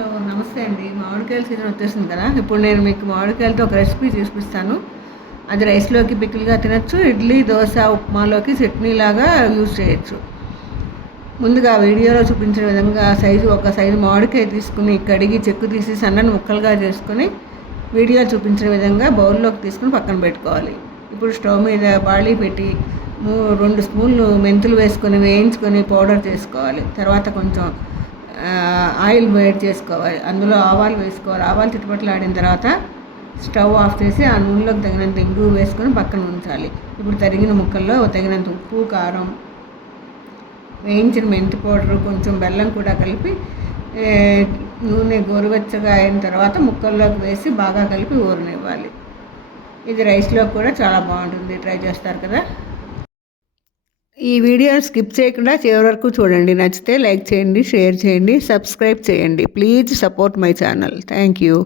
Hello నమస్తే అండి. మామిడికాయల season వచ్చేసింది కదా! ఇప్పుడు నేను మీకు మామిడికాయలతో ఒక రెసిపీ చూపిస్తాను. అది రైస్‌లోకి పికిల్‌గా తినొచ్చు. ఇడ్లీ, దోస, ఉప్మాలోకి చట్నీలాగా యూజ్ చేయొచ్చు. ముందుగా వీడియోలో చూపించిన విధంగా ఒక సైజు మామిడికాయ తీసుకుని కడిగి చెక్కు తీసి సన్నని ముక్కలుగా చేసుకొని వీడియోలో చూపించిన విధంగా బౌల్లోకి తీసుకుని పక్కన పెట్టుకోవాలి. ఇప్పుడు స్టవ్ మీద బాళీ పెట్టి 2 స్పూన్లు మెంతులు వేసుకొని వేయించుకొని పౌడర్ చేసుకోవాలి. తర్వాత కొంచెం ఆయిల్ వేడి చేసుకోవాలి. అందులో ఆవాలు వేసుకోవాలి. ఆవాలు చిటపటలాడిన తర్వాత స్టవ్ ఆఫ్ చేసి ఆ నూనెలోకి తగినంత ఇంగువ వేసుకొని పక్కన ఉంచాలి. ఇప్పుడు తరిగిన ముక్కల్లో తగినంత ఉప్పు, కారం, వేయించిన మెంతి పౌడరు, కొంచెం బెల్లం కూడా కలిపి నూనె గోరువెచ్చగా అయిన తర్వాత ముక్కల్లోకి వేసి బాగా కలిపి ఊరనివ్వాలి. ఇది రైస్లో కూడా చాలా బాగుంటుంది. ట్రై చేస్తారు కదా. ఈ వీడియో స్కిప్ చేయకుండా చివరి వరకు చూడండి. నచ్చితే లైక్ చేయండి, షేర్ చేయండి, సబ్స్క్రైబ్ చేయండి. Please support my channel. Thank you.